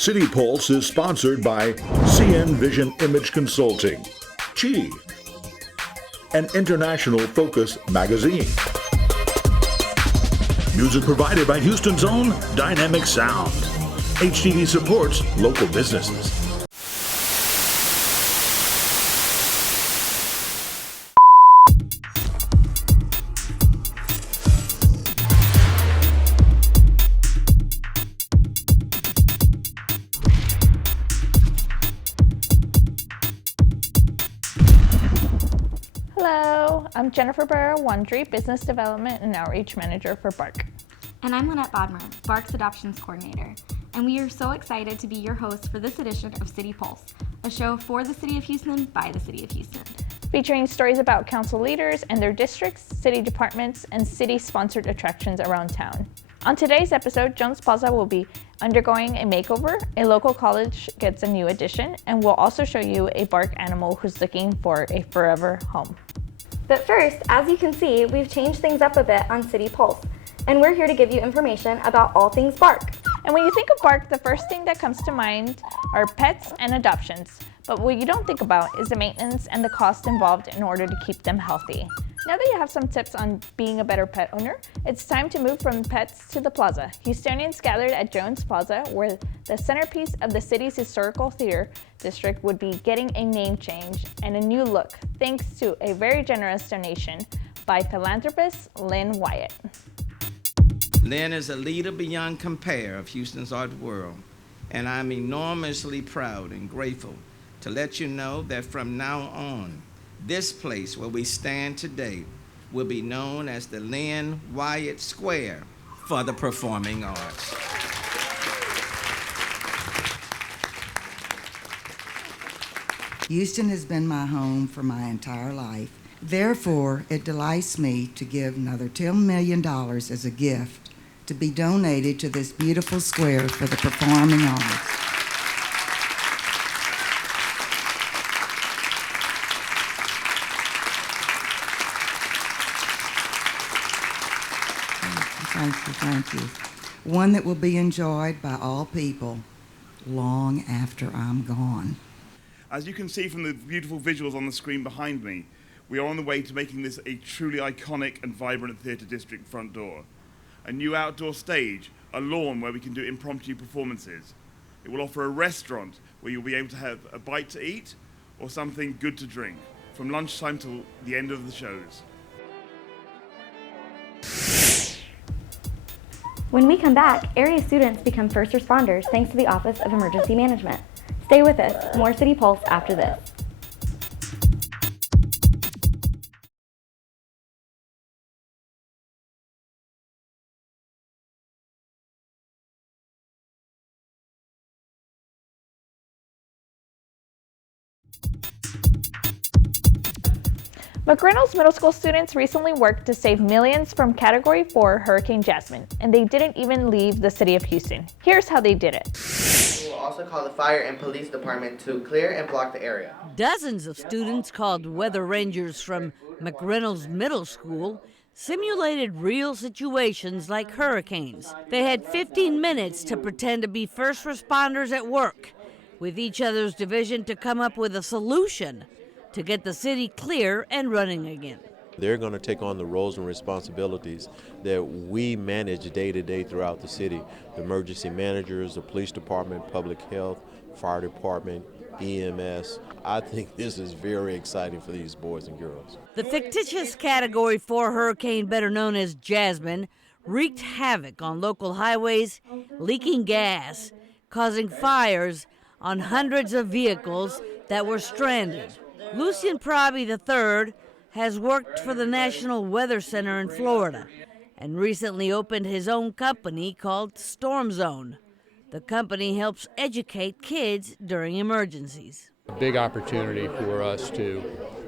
City Pulse is sponsored by CN Vision Image Consulting, Chi, an international focus magazine. Music provided by Houston's own Dynamic Sound. HTV supports local businesses. Hello, I'm Jennifer Barrow-Wandry, Business Development and Outreach Manager for BARC. And I'm Lynette Bodmer, BARC's Adoptions Coordinator. And we are so excited to be your hosts for this edition of City Pulse, a show for the City of Houston by the City of Houston. Featuring stories about council leaders and their districts, city departments, and city-sponsored attractions around town. On today's episode, Jones Plaza will be undergoing a makeover, a local college gets a new addition, and we'll also show you a BARC animal who's looking for a forever home. But first, as you can see, we've changed things up a bit on City Pulse, and we're here to give you information about all things BARC. And when you think of BARC, the first thing that comes to mind are pets and adoptions. But what you don't think about is the maintenance and the cost involved in order to keep them healthy. Now that you have some tips on being a better pet owner, it's time to move from pets to the plaza. Houstonians gathered at Jones Plaza, where the centerpiece of the city's historical theater district would be getting a name change and a new look, thanks to a very generous donation by philanthropist Lynn Wyatt. Lynn is a leader beyond compare of Houston's art world, and I'm enormously proud and grateful to let you know that from now on, this place where we stand today will be known as the Lynn Wyatt Square for the performing arts. Houston has been my home for my entire life. Therefore, it delights me to give another $10 million as a gift to be donated to this beautiful square for the performing arts. Thank you. One that will be enjoyed by all people long after I'm gone. As you can see from the beautiful visuals on the screen behind me, we are on the way to making this a truly iconic and vibrant theatre district front door. A new outdoor stage, a lawn where we can do impromptu performances. It will offer a restaurant where you'll be able to have a bite to eat or something good to drink, from lunchtime till the end of the shows. When we come back, area students become first responders thanks to the Office of Emergency Management. Stay with us. More City Pulse after this. McReynolds Middle School students recently worked to save millions from Category 4 Hurricane Jasmine, and they didn't even leave the city of Houston. Here's how they did it. We will also call the fire and police department to clear and block the area. Dozens of students called weather rangers from McReynolds Middle School simulated real situations like hurricanes. They had 15 minutes to pretend to be first responders at work, with each other's division to come up with a solution to get the city clear and running again. They're going to take on the roles and responsibilities that we manage day to day throughout the city. The emergency managers, the police department, public health, fire department, EMS. I think this is very exciting for these boys and girls. The fictitious Category 4 hurricane, better known as Jasmine, wreaked havoc on local highways, leaking gas, causing fires on hundreds of vehicles that were stranded. Lucien Prabi III has worked for the National Weather Center in Florida and recently opened his own company called Storm Zone. The company helps educate kids during emergencies. A big opportunity for us to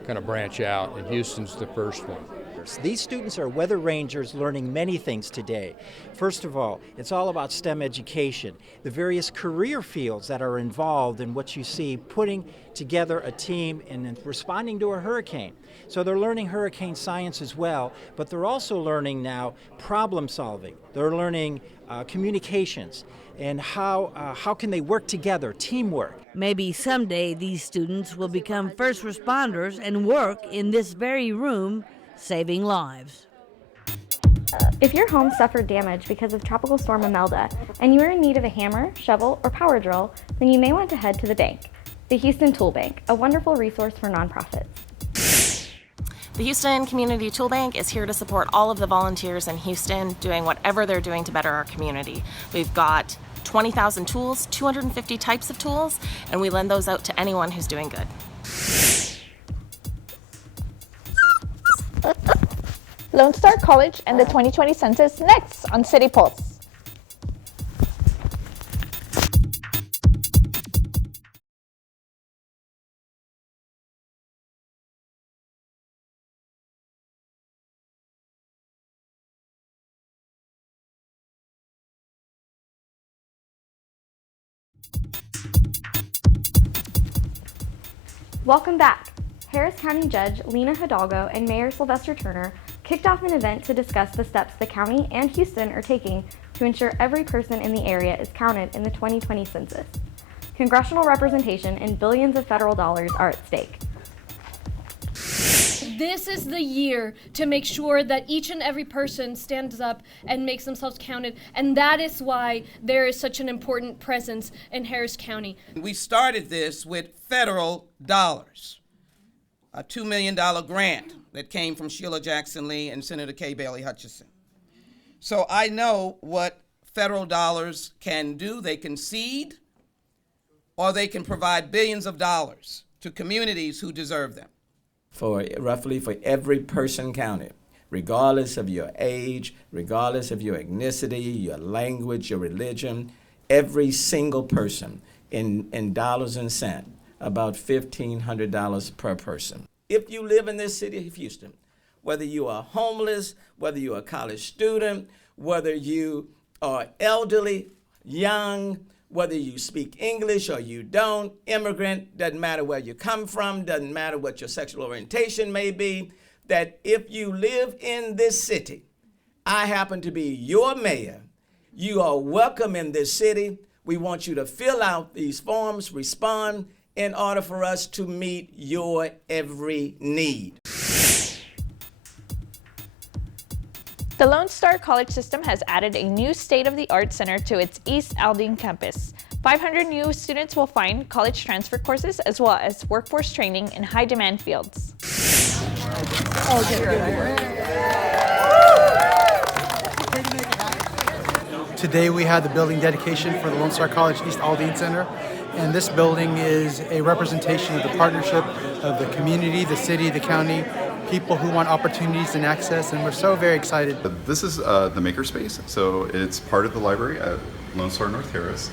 kind of branch out, and Houston's the first one. responders. These students are weather rangers learning many things today. First of all, it's all about STEM education, the various career fields that are involved in what you see, putting together a team and responding to a hurricane. So they're learning hurricane science as well, but they're also learning now problem solving. They're learning communications and how can they work together, teamwork. Maybe someday these students will become first responders and work in this very room, saving lives. If your home suffered damage because of Tropical Storm Imelda and you are in need of a hammer, shovel, or power drill, then you may want to head to the bank, the Houston Tool Bank, a wonderful resource for nonprofits. The Houston Community Tool Bank is here to support all of the volunteers in Houston doing whatever they're doing to better our community. We've got 20,000 tools, 250 types of tools, and we lend those out to anyone who's doing good. Lone Star College and the 2020 census next on City Pulse. Welcome back. Harris County Judge Lena Hidalgo and Mayor Sylvester Turner kicked off an event to discuss the steps the county and Houston are taking to ensure every person in the area is counted in the 2020 census. Congressional representation and billions of federal dollars are at stake. This is the year to make sure that each and every person stands up and makes themselves counted, and that is why there is such an important presence in Harris County. We started this with federal dollars, a $2 million grant that came from Sheila Jackson Lee and Senator Kay Bailey Hutchison. So I know what federal dollars can do. They can seed, or they can provide billions of dollars to communities who deserve them. For every person counted, regardless of your age, regardless of your ethnicity, your language, your religion, every single person in dollars and cents, about $1,500 per person. If you live in this city of Houston, whether you are homeless, whether you're a college student, whether you are elderly, young, whether you speak English or you don't, immigrant, doesn't matter where you come from, doesn't matter what your sexual orientation may be, that if you live in this city, I happen to be your mayor, you are welcome in this city. We want you to fill out these forms, respond, in order for us to meet your every need. The Lone Star College system has added a new state-of-the-art center to its East Aldine campus. 500 new students will find college transfer courses as well as workforce training in high-demand fields. Today we had the building dedication for the Lone Star College East Aldine Center, and this building is a representation of the partnership of the community, the city, the county, people who want opportunities and access, and we're so very excited. This is the makerspace, so it's part of the library at Lone Star North Terrace.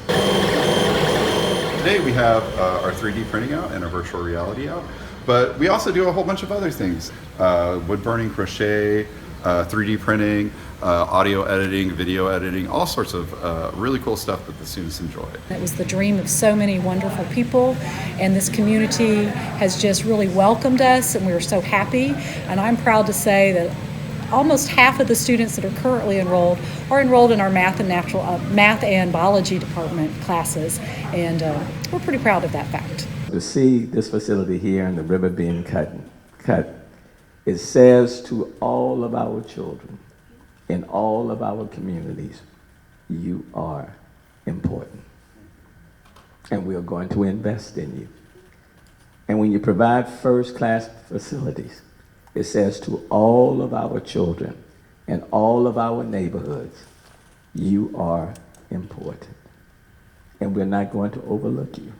Today we have our 3D printing out and our virtual reality out, but we also do a whole bunch of other things. Wood burning, crochet, 3D printing, audio editing, video editing, all sorts of really cool stuff that the students enjoy. It was the dream of so many wonderful people, and this community has just really welcomed us, and we were so happy. And I'm proud to say that almost half of the students that are currently enrolled are enrolled in our math and biology department classes, and we're pretty proud of that fact. To see this facility here and the ribbon being cut, it says to all of our children in all of our communities, you are important. And we are going to invest in you. And when you provide first-class facilities, it says to all of our children in all of our neighborhoods, you are important. And we're not going to overlook you.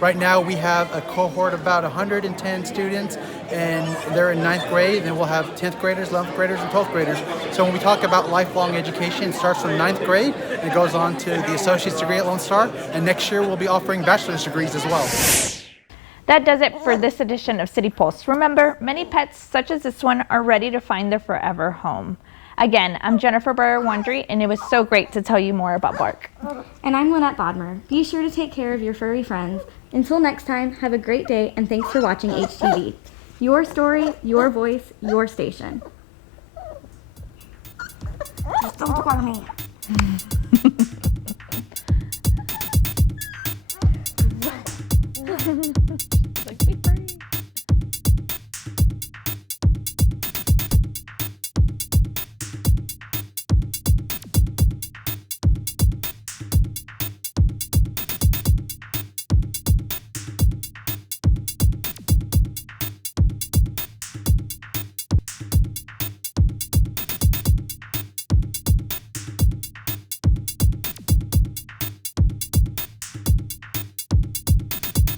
Right now we have a cohort of about 110 students, and they're in 9th grade, and then we'll have 10th graders, 11th graders, and 12th graders. So when we talk about lifelong education, it starts from 9th grade and it goes on to the associate's degree at Lone Star, and next year we'll be offering bachelor's degrees as well. That does it for this edition of City Pulse. Remember, many pets such as this one are ready to find their forever home. Again, I'm Jennifer Breyer-Wandry, and it was so great to tell you more about BARC. And I'm Lynette Bodmer. Be sure to take care of your furry friends. Until next time, have a great day, and thanks for watching HTV. Your story, your voice, your station. Just don't call me.